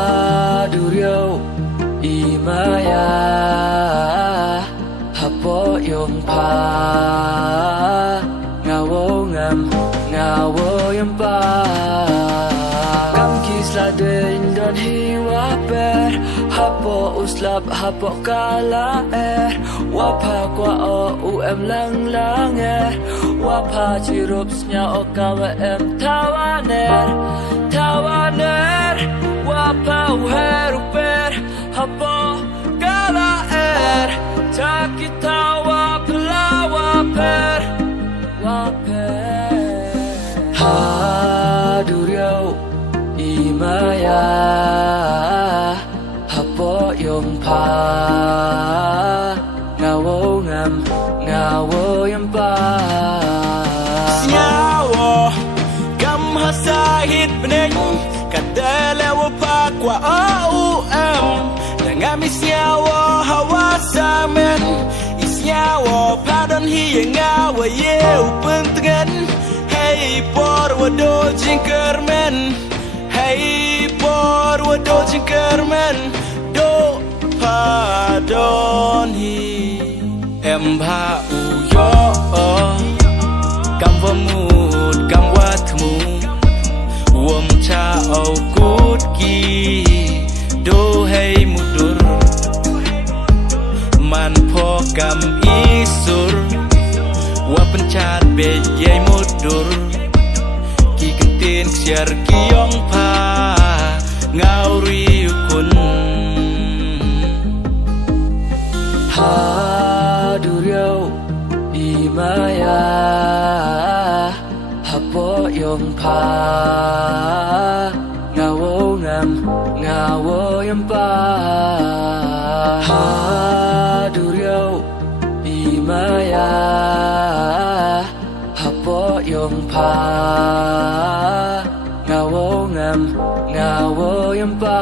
Hadurio imaya hapo yung pa ngawo yung pa kam kisla din don hiwa per hapo uslap hapo kalaer wapa kwa o lang wapa chirupsnya o kawa tawaner wapa uheruper hapo kalaer takitawa pelawa per waper hadurio imaya hapo yung pa ngawo yung pa Sinyawo kam hasahit beneng kadalawa pa kwa OUM nangamis nyawo hawasamen isnyawo padon hiya ngawa yew pentengan hey por wado jingkermen hey por wado jingkermen do padon hi emba uyo kam vamut kam watmu wom cha au kut ki do hey mudur man po kam isur wa penchat be yai mudur ki kentin ksiar kiong pa ngauri ukun hadurio imaya hapo yung pa ngawo yung pa hadurio imaya hapo yung pa ngawo yung pa